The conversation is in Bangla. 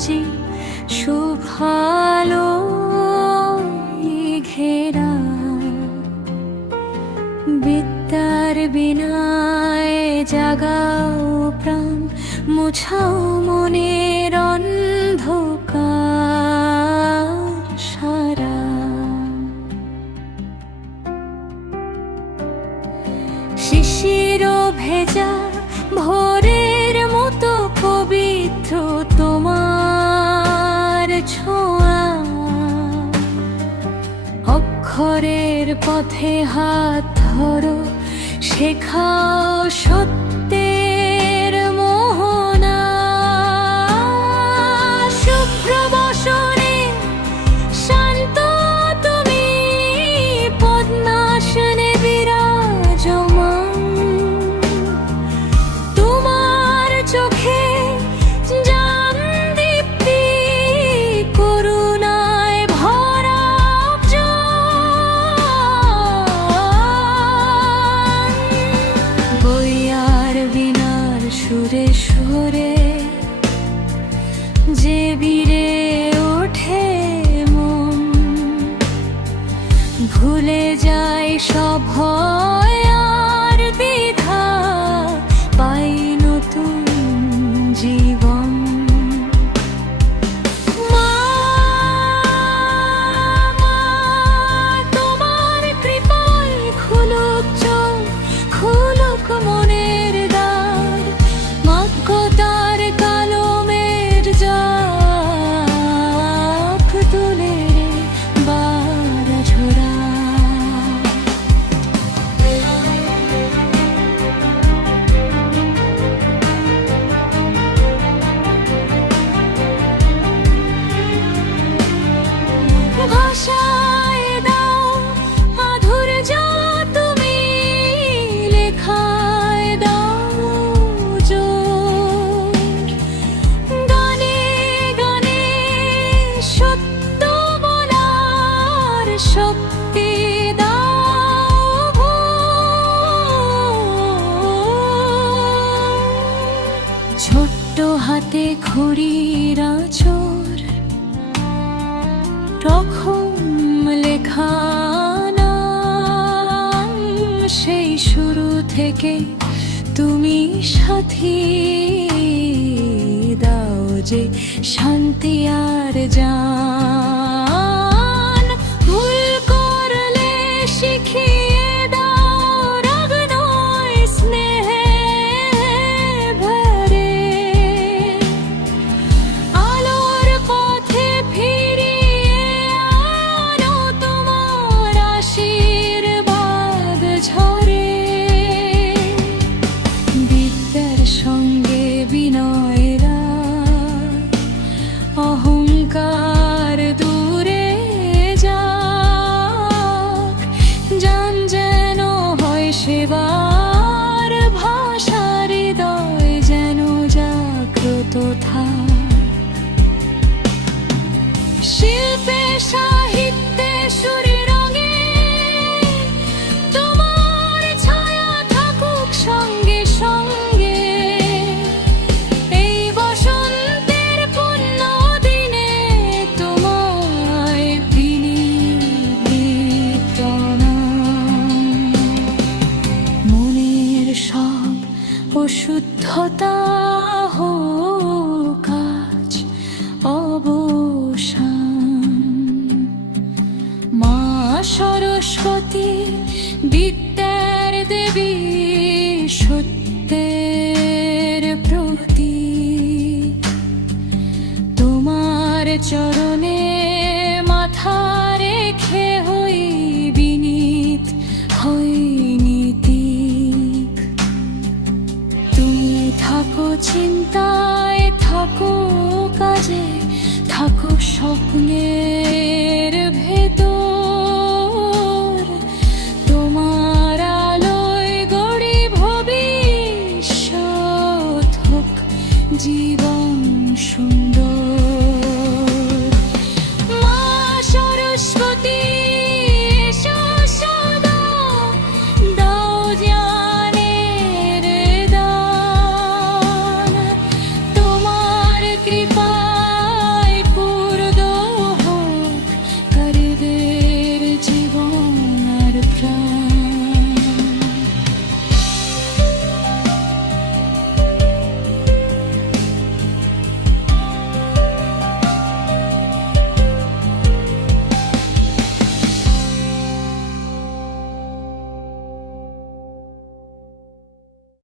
আজি শুভালো ঘেরা, বিদ্যার বিনায় জাগাও প্রাণ, মুছাও মনের অন্ধকার সারা। শিশির ভেজা ভোরের মতো পবিত্র তোমার ছোঁয়া, অক্ষরের পথে হাত ধরো, শেখাও সত্যের মোহনা। শুভ্র বসনে শান্ত তুমি, পদ্মাসনে বিরাজমান, তোমার চোখে জান দীপ্তি, করুণায় ভরা বইয়ার বিনার সুরে সুরে যে বীরে ওঠে মন, ভুলে যায় সব ভয় আর দ্বিধা, পাই নতুন জীবন। মা, তোমার কৃপায় খুলুক চোখ, খুলুক মনের দ্বার, মগ্নতার কালমের জাপ তুলে বারা ঝোড়া। ভাষায় দাও মাধুর্য তুমি, লেখায় দাও জোর, গানে গানে সত্য বলার শক্তি দাও ভোর। ছোট্ট হাতে খড়ির আঁচড়, রকম লেখা নাম, সেই শুরু থেকে তুমি সাথী, দাও যে শান্তি আর জান। ভুল করলে শিখিয়ে দাও, রাগ নয় স্নেহে ভরে, আলোর পথে ফিরিয়ে আনো, তোমার আশীর্বাদ ঝরে। বিদ্যার সঙ্গে বিনয়রা, অহংকার দূরে যাক, জান যেন হয় সেবার ভাষা, হৃদয় যেন জাগ্রত থাক। শিল্পে সাহিত্যে সুরে রঙে তোমার ছায়া থাকুক সঙ্গে সঙ্গে, এই বসন্তের পূর্ণ দিনে তোমায় বিনীত প্রণাম। মনের সব অশুদ্ধতা হোক আজ অবসান, মা সরস্বতী বিদ্যার দেবী, সত্যের প্রতীক, তোমার চরণে মাথা রেখে হই বিনীত, হই নীতিক। তুমি থাকো চিন্তায়, থাকো কাজে, থাকো স্বপ্নের ভেতর, তোমার আলোয় গড়ি ভবিষ্যৎ, হোক জীবন সুন্দর। মা সরস্বতী এসো সদা, দাও জ্ঞানের দান, তোমার কৃপা